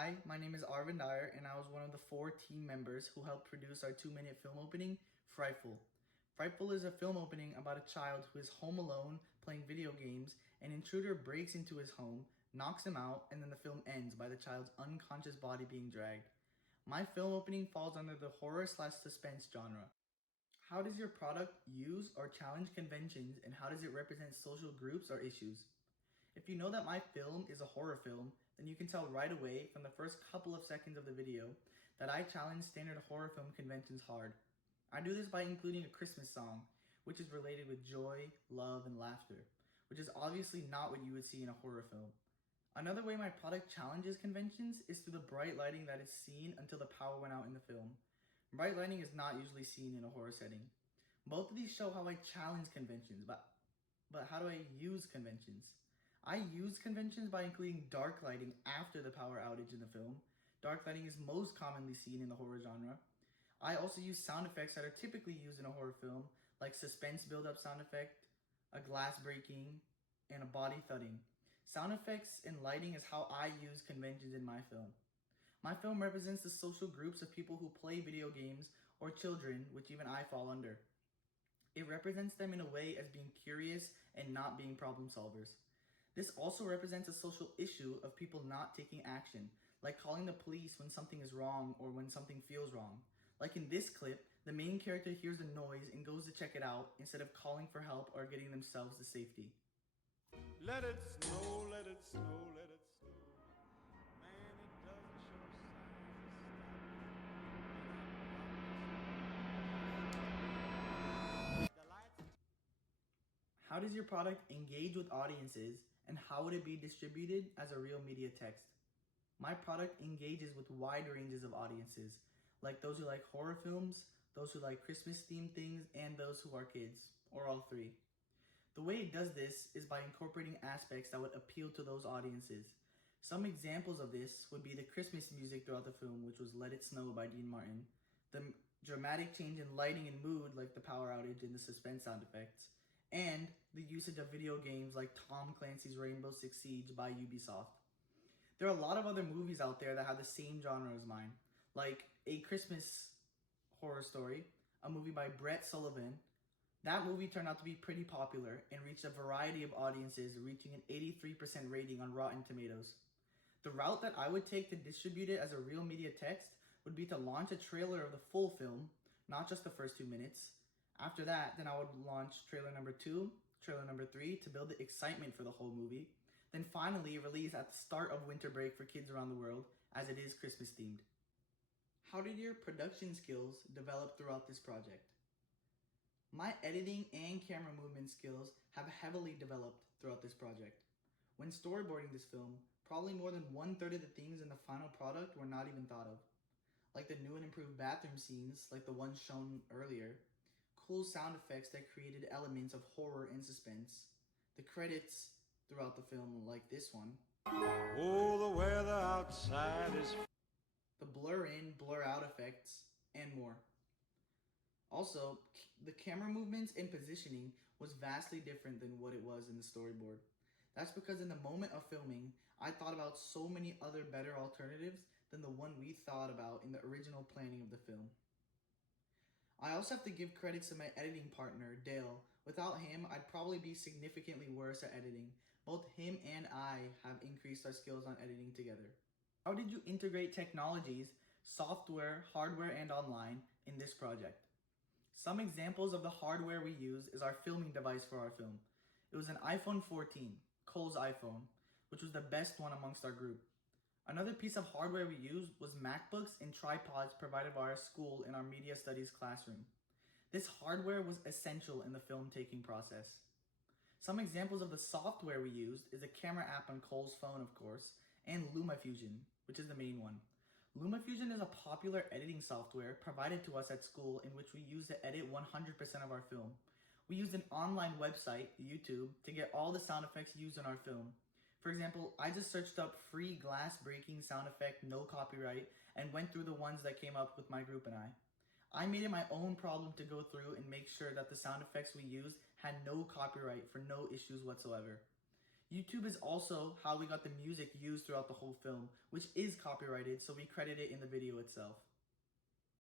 Hi, my name is Arvind Iyer, and I was one of the 4 team members who helped produce our 2-minute film opening, Frightful. Frightful is a film opening about a child who is home alone playing video games. An intruder breaks into his home, knocks him out, and then the film ends by the child's unconscious body being dragged. My film opening falls under the horror/suspense genre. How does your product use or challenge conventions, and how does it represent social groups or issues? If you know that my film is a horror film, then you can tell right away from the first couple of seconds of the video that I challenge standard horror film conventions hard. I do this by including a Christmas song, which is related with joy, love, and laughter, which is obviously not what you would see in a horror film. Another way my product challenges conventions is through the bright lighting that is seen until the power went out in the film. Bright lighting is not usually seen in a horror setting. Both of these show how I challenge conventions, but how do I use conventions? I use conventions by including dark lighting after the power outage in the film. Dark lighting is most commonly seen in the horror genre. I also use sound effects that are typically used in a horror film, like suspense build-up sound effect, a glass breaking, and a body thudding. Sound effects and lighting is how I use conventions in my film. My film represents the social groups of people who play video games or children, which even I fall under. It represents them in a way as being curious and not being problem solvers. This also represents a social issue of people not taking action, like calling the police when something is wrong or when something feels wrong. Like in this clip, the main character hears a noise and goes to check it out instead of calling for help or getting themselves to safety. Let it snow, let it snow, let it snow. Man, it doesn't show signs of stopping. The lights. How does your product engage with audiences, and how would it be distributed as a real media text? My product engages with wide ranges of audiences, like those who like horror films, those who like Christmas themed things, and those who are kids, or all three. The way it does this is by incorporating aspects that would appeal to those audiences. Some examples of this would be the Christmas music throughout the film, which was Let It Snow by Dean Martin, the dramatic change in lighting and mood like the power outage and the suspense sound effects, and the usage of video games like Tom Clancy's Rainbow Six Siege by Ubisoft. There are a lot of other movies out there that have the same genre as mine, like A Christmas Horror Story, a movie by Brett Sullivan. That movie turned out to be pretty popular and reached a variety of audiences, reaching an 83% rating on Rotten Tomatoes. The route that I would take to distribute it as a real media text would be to launch a trailer of the full film, not just the first 2 minutes. After that, then I would launch trailer number 2, trailer number 3 to build the excitement for the whole movie. Then finally release at the start of winter break for kids around the world, as it is Christmas themed. How did your production skills develop throughout this project? My editing and camera movement skills have heavily developed throughout this project. When storyboarding this film, probably more than 1/3 of the things in the final product were not even thought of. Like the new and improved bathroom scenes, like the ones shown earlier, cool sound effects that created elements of horror and suspense, the credits throughout the film like this one, Oh, the weather outside is. the blur in, blur out effects, and more. Also, the camera movements and positioning was vastly different than what it was in the storyboard. That's because in the moment of filming, I thought about so many other better alternatives than the one we thought about in the original planning of the film. I also have to give credits to my editing partner, Dale. Without him, I'd probably be significantly worse at editing. Both him and I have increased our skills on editing together. How did you integrate technologies, software, hardware, and online in this project? Some examples of the hardware we use is our filming device for our film. It was an iPhone 14, Cole's iPhone, which was the best one amongst our group. Another piece of hardware we used was MacBooks and tripods provided by our school in our media studies classroom. This hardware was essential in the film taking process. Some examples of the software we used is a camera app on Cole's phone, of course, and LumaFusion, which is the main one. LumaFusion is a popular editing software provided to us at school in which we use to edit 100% of our film. We used an online website, YouTube, to get all the sound effects used in our film. For example, I just searched up free glass breaking sound effect, no copyright, and went through the ones that came up with my group and I. I made it my own problem to go through and make sure that the sound effects we used had no copyright for no issues whatsoever. YouTube is also how we got the music used throughout the whole film, which is copyrighted, so we credit it in the video itself.